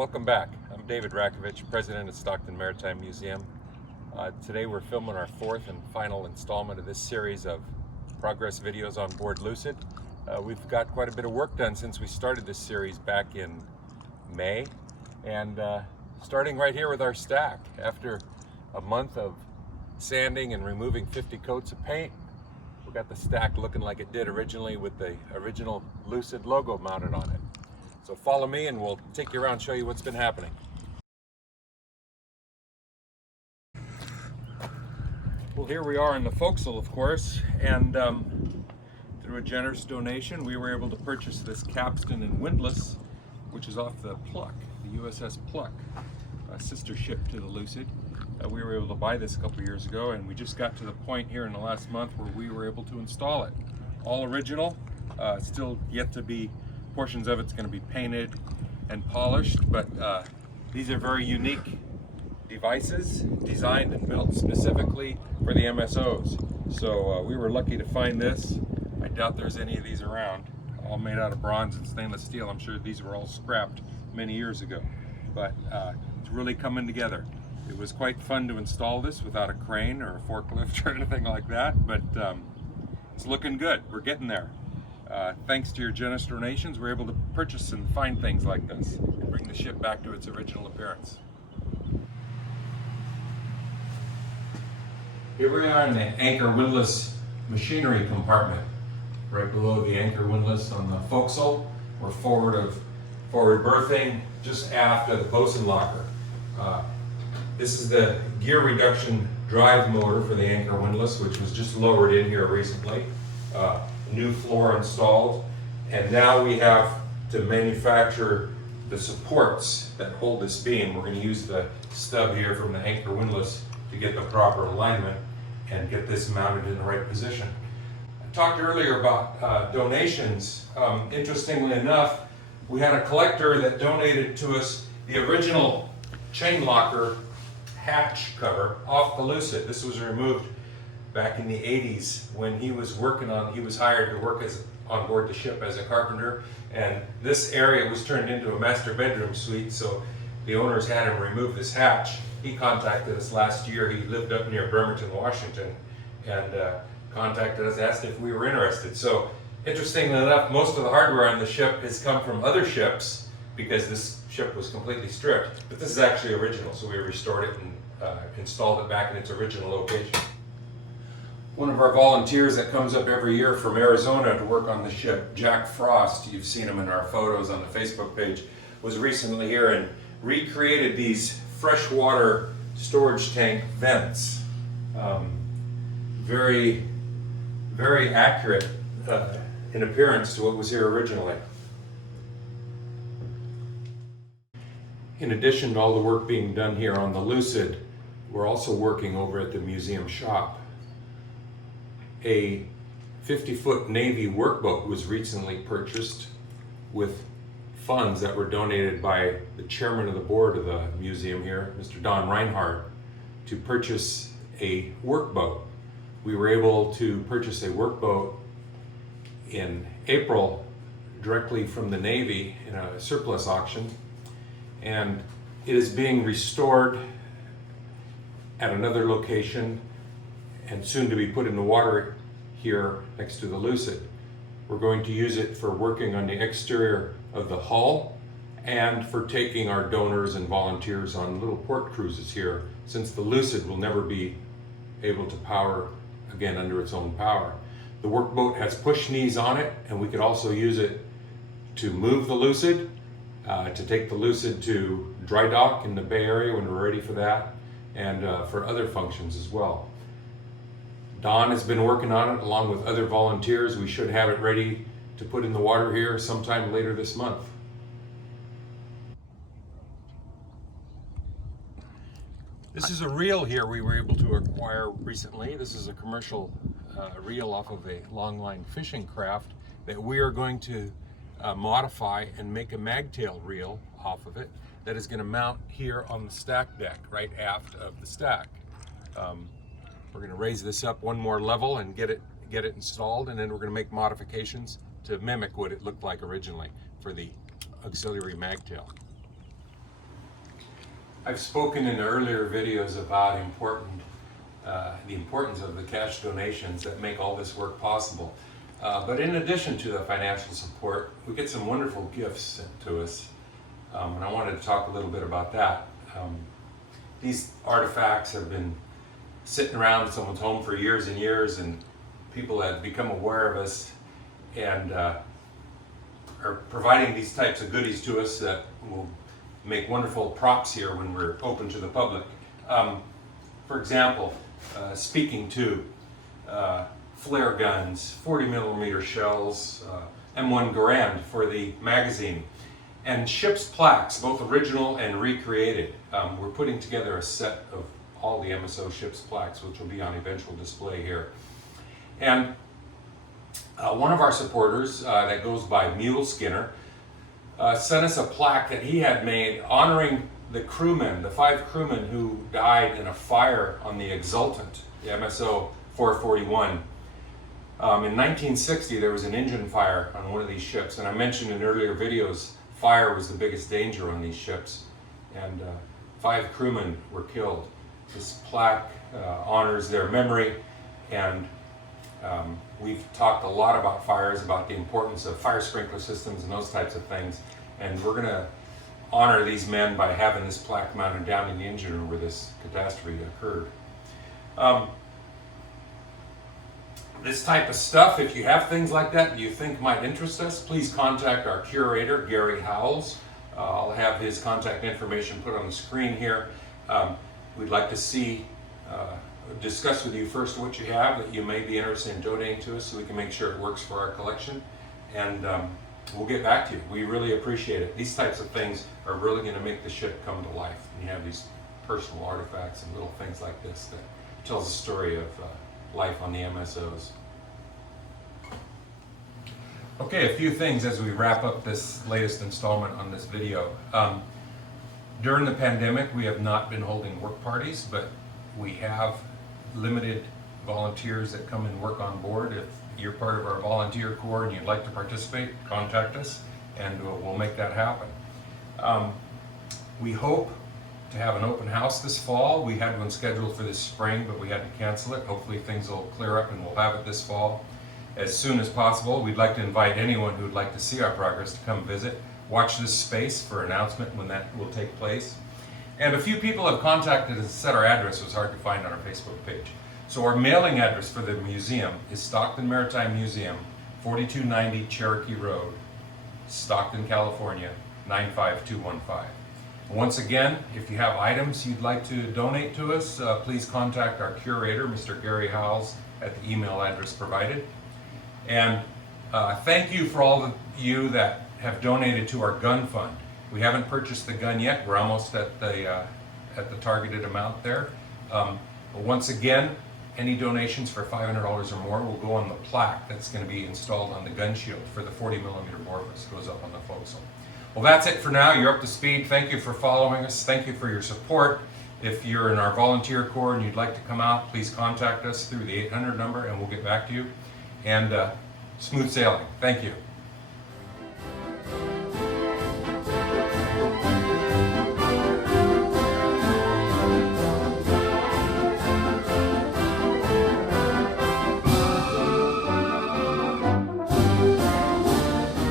Welcome back. I'm David Rajkovich, president of Stockton Maritime Museum. Today we're filming our fourth and final installment of this series of progress videos on board Lucid. We've got quite a bit of work done since we started this series back in May, and starting right here with our stack. After a month of sanding and removing 50 coats of paint, we got the stack looking like it did originally with the original Lucid logo mounted on it. So follow me and we'll take you around and show you what's been happening. Well, here we are in the forecastle, of course, and through a generous donation we were able to purchase this capstan and windlass, which is off the Pluck, the USS Pluck, a sister ship to the Lucid. We were able to buy this a couple years ago, and we just got to the point here in the last month where we were able to install it. All original, still yet to be, portions of it's going to be painted and polished, but these are very unique devices designed and built specifically for the MSOs. So we were lucky to find this. I doubt there's any of these around, all made out of bronze and stainless steel. I'm sure these were all scrapped many years ago, but it's really coming together. It was quite fun to install this without a crane or a forklift or anything like that, but it's looking good. We're getting there. Thanks to your generous donations, we're able to purchase and find things like this and bring the ship back to its original appearance. Here we are in the anchor windlass machinery compartment, right below the anchor windlass on the forecastle. We're forward berthing, just aft of the bosun locker. This is the gear reduction drive motor for the anchor windlass, which was just lowered in here recently. New floor installed, and now we have to manufacture the supports that hold this beam. We're going to use the stub here from the anchor windlass to get the proper alignment and get this mounted in the right position. I talked earlier about donations. Interestingly enough, we had a collector that donated to us the original chain locker hatch cover off the Lucid. This was removed back in the 80s when he was hired to work on board the ship as a carpenter, and this area was turned into a master bedroom suite, so the owners had him remove this hatch. He contacted us last year. He lived up near Bremerton, Washington, and contacted us, asked if we were interested. So interestingly enough, most of the hardware on the ship has come from other ships because this ship was completely stripped, but this is actually original, so we restored it and installed it back in its original location. One of our volunteers that comes up every year from Arizona to work on the ship, Jack Frost, you've seen him in our photos on the Facebook page, was recently here and recreated these freshwater storage tank vents. Very, very accurate in appearance to what was here originally. In addition to all the work being done here on the Lucid, we're also working over at the museum shop. A 50-foot Navy workboat was recently purchased with funds that were donated by the chairman of the board of the museum here, Mr. Don Reinhardt, to purchase a workboat. We were able to purchase a workboat in April directly from the Navy in a surplus auction, and it is being restored at another location and soon to be put in the water here next to the Lucid. We're going to use it for working on the exterior of the hull and for taking our donors and volunteers on little port cruises here, since the Lucid will never be able to power again under its own power. The workboat has push knees on it, and we could also use it to move the Lucid, to take the Lucid to dry dock in the Bay Area when we're ready for that, and for other functions as well. Don has been working on it along with other volunteers. We should have it ready to put in the water here sometime later this month. This is a reel here we were able to acquire recently. This is a commercial reel off of a longline fishing craft that we are going to modify and make a magtail reel off of it that is going to mount here on the stack deck, right aft of the stack. We're going to raise this up one more level and get it installed, and then we're going to make modifications to mimic what it looked like originally for the auxiliary magtail. I've spoken in earlier videos about the importance of the cash donations that make all this work possible. But in addition to the financial support, we get some wonderful gifts sent to us, and I wanted to talk a little bit about that. These artifacts have been sitting around in someone's home for years and years, and people have become aware of us and are providing these types of goodies to us that will make wonderful props here when we're open to the public. For example, speaking to flare guns, 40mm shells, M1 Garand for the magazine, and ship's plaques, both original and recreated. We're putting together a set of all the MSO ship's plaques, which will be on eventual display here. And one of our supporters, that goes by Mule Skinner, sent us a plaque that he had made honoring the crewmen, the 5 crewmen who died in a fire on the Exultant, the MSO-458. In 1960, there was an engine fire on one of these ships, and I mentioned in earlier videos, fire was the biggest danger on these ships, and 5 crewmen were killed. This plaque honors their memory, and we've talked a lot about fires, about the importance of fire sprinkler systems and those types of things, and we're going to honor these men by having this plaque mounted down in the engine room where this catastrophe occurred. This type of stuff, if you have things like that you think might interest us, please contact our curator, Gary Howells. I'll have his contact information put on the screen here. We'd like to see, discuss with you first what you have that you may be interested in donating to us so we can make sure it works for our collection. And we'll get back to you. We really appreciate it. These types of things are really going to make the ship come to life. And you have these personal artifacts and little things like this that tells the story of life on the MSOs. Okay, a few things as we wrap up this latest installment on this video. During the pandemic, we have not been holding work parties, but we have limited volunteers that come and work on board. If you're part of our volunteer corps and you'd like to participate, contact us and we'll make that happen. We hope to have an open house this fall. We had one scheduled for this spring, but we had to cancel it. Hopefully things will clear up and we'll have it this fall as soon as possible. We'd like to invite anyone who'd like to see our progress to come visit. Watch this space for announcement when that will take place. And a few people have contacted us and said our address was hard to find on our Facebook page. So our mailing address for the museum is Stockton Maritime Museum, 4290 Cherokee Road, Stockton, California, 95215. Once again, if you have items you'd like to donate to us, please contact our curator, Mr. Gary Howells, at the email address provided. And thank you for all of you that have donated to our gun fund. We haven't purchased the gun yet. We're almost at the targeted amount there. But once again, any donations for $500 or more will go on the plaque that's going to be installed on the gun shield for the 40mm bore-face. Goes up on the forecastle. Well, that's it for now. You're up to speed. Thank you for following us. Thank you for your support. If you're in our volunteer corps and you'd like to come out, please contact us through the 800 number and we'll get back to you. And smooth sailing. Thank you.